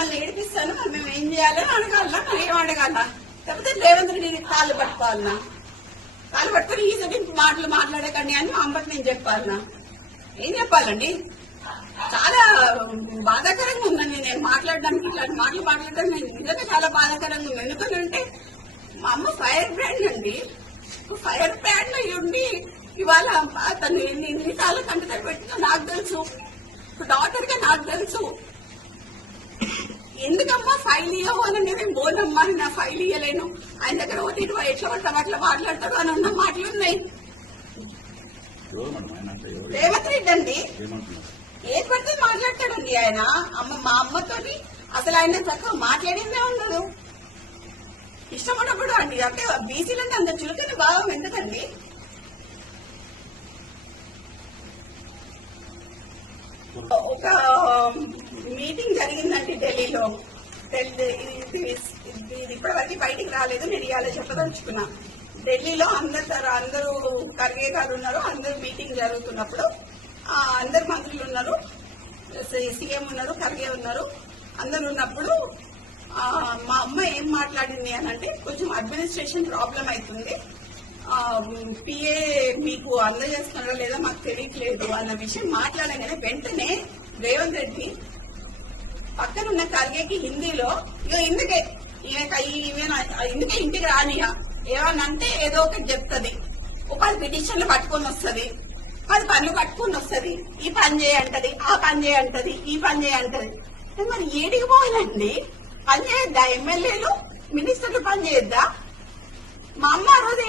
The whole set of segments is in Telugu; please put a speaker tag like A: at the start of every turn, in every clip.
A: మమ్మల్ని ఏడిపిస్తాను మరి మేము ఏం చేయాలని అడగాలనా? మరి ఏం అడగాలనా? లేకపోతే రేవంత్ రెడ్డిని కాళ్ళు పట్టుకోవాలనా? కాళ్ళు పట్టుకుని ఈ మాటలు మాట్లాడకండి అని మా అమ్మకి నేను చెప్పాలనా? ఏం చెప్పాలండి? చాలా బాధాకరంగా ఉందండి నేను మాట్లాడడానికి ఇట్లాంటి మాటలు మాట్లాడడం నేను నిజంగా చాలా బాధాకరంగా ఉంది. ఎందుకని అంటే మా అమ్మ ఫైర్ బ్రాండ్ అండి. ఫైర్ బ్రాండ్ అయి ఉండి ఇవాళ తను ఎన్ని ఎన్నిసార్లు కంటి పెట్టిందో నాకు తెలుసు. డాక్టర్గా నాకు తెలుసు. ఎందుకమ్మా ఫైల్ ఇవ్వవు అని నేను బోనమ్మా? నా ఫైల్ ఇవ్వలేను ఆయన దగ్గర ఒకటి ఇటు ఎట్లా పడతాం అట్లా మాట్లాడతాడు అని ఉన్న మాటలు ఉన్నాయి. రేవంత్ రెడ్డి అండి. ఏది పడితే మాట్లాడతాడండి ఆయన? అమ్మ మా అమ్మతోని అసలు ఆయన చక్కగా మాట్లాడిందే ఉండదు. ఇష్టం ఉన్నప్పుడు అండి. అంటే బీసీలంటే అంత చులకని భావం ఎందుకండి? ఒక um, మీటింగ్ జరిగిందండి ఢిల్లీలో. ఇది ఇది ఇప్పటివరకు బయటికి రాలేదు నేను ఇవాళ చెప్పదలుచుకున్నా. ఢిల్లీలో అందరు అందరూ ఖర్గే గారు ఉన్నారు అందరూ మీటింగ్ జరుగుతున్నప్పుడు అందరు మంత్రులు ఉన్నారు సీఎం ఉన్నారు ఖర్గే ఉన్నారు అందరు ఉన్నప్పుడు మా అమ్మ ఏం మాట్లాడింది అని అంటే కొంచెం అడ్మినిస్ట్రేషన్ ప్రాబ్లం అవుతుంది. పిఏ మీకు అందజేస్తున్నారో లేదా మాకు తెలియట్లేదు అన్న విషయం మాట్లాడగానే వెంటనే రేవంత్ రెడ్డి పక్కన ఉన్న ఖర్గేకి హిందీలో ఇక ఇందుకే ఈమె ఈమె ఇందుకే ఇంటికి రానియా ఏమన్నా అంటే ఏదో ఒకటి చెప్తుంది. పది పిటిషన్లు పట్టుకొని వస్తుంది. పది పనులు పట్టుకొని వస్తుంది. ఈ పని చేయంటది ఆ పని చేయంటది ఈ పని చేయంటది మరి ఏడికి పోయాలండి? పని చేయొద్దా? ఎమ్మెల్యేలు మినిస్టర్లు పని చేయొద్దా? మా అమ్మ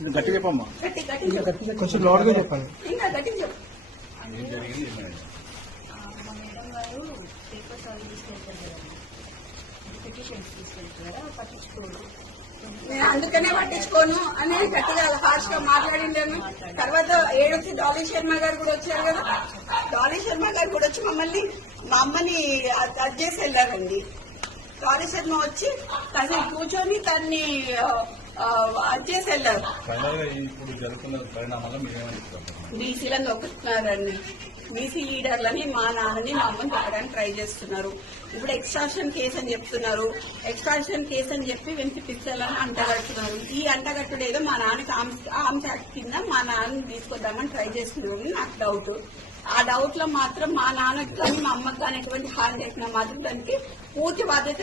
B: ఇది గట్టి చెప్పమ్మా.
A: గట్టి గట్టి చెప్పు.
B: కొంచెం లోడ్గా చెప్పాలి
A: ఇంకా గట్టి చెప్పు.
C: ఏం జరిగింది? ఏమైంది
D: మా మేడం గారు పేపర్స్ అవి తీసుకెళ్తారు కదండి పిటిషన్స్ తీసుకెళ్తారు కదా పట్టించుకోరు.
A: నేను అందుకనే పట్టించుకోను అని గట్టిగా హార్ష్గా మాట్లాడిండాను తర్వాత ఏడొచ్చి డాలీ శర్మ గారు కూడా వచ్చారు కదా. డాలీ శర్మ గారు కూడా వచ్చి మమ్మల్ని మా అమ్మని అది చేసి వెళ్ళారండి. డాలీ శర్మ వచ్చి కాసేపు కూర్చొని తన్ని చేసి వెళ్ళారు బీసీలను నొక్కుతున్నారండి. బీసీ లీడర్లని మా నాన్నని మా అమ్మని చెప్పడానికి ట్రై చేస్తున్నారు. ఇప్పుడు ఎక్స్ట్రాషన్ కేసు అని చెప్తున్నారు. ఎక్స్ట్రాషన్ కేసు అని చెప్పి వెంటి పిచ్చలని అంటగడుతున్నారు ఈ అంటగట్టుడు ఏదో మా నాన్నకి ఆర్మ్స్ యాక్ట్ కింద మా నాన్నని తీసుకొద్దామని ట్రై చేస్తున్నారు నాకు డౌట్ ఆ డౌట్లో మాత్రం మా నాన్నకి కానీ మా అమ్మకి కానీ ఎటువంటి హాని చేసినా మాత్రం దానికి పూర్తి బాధ్యత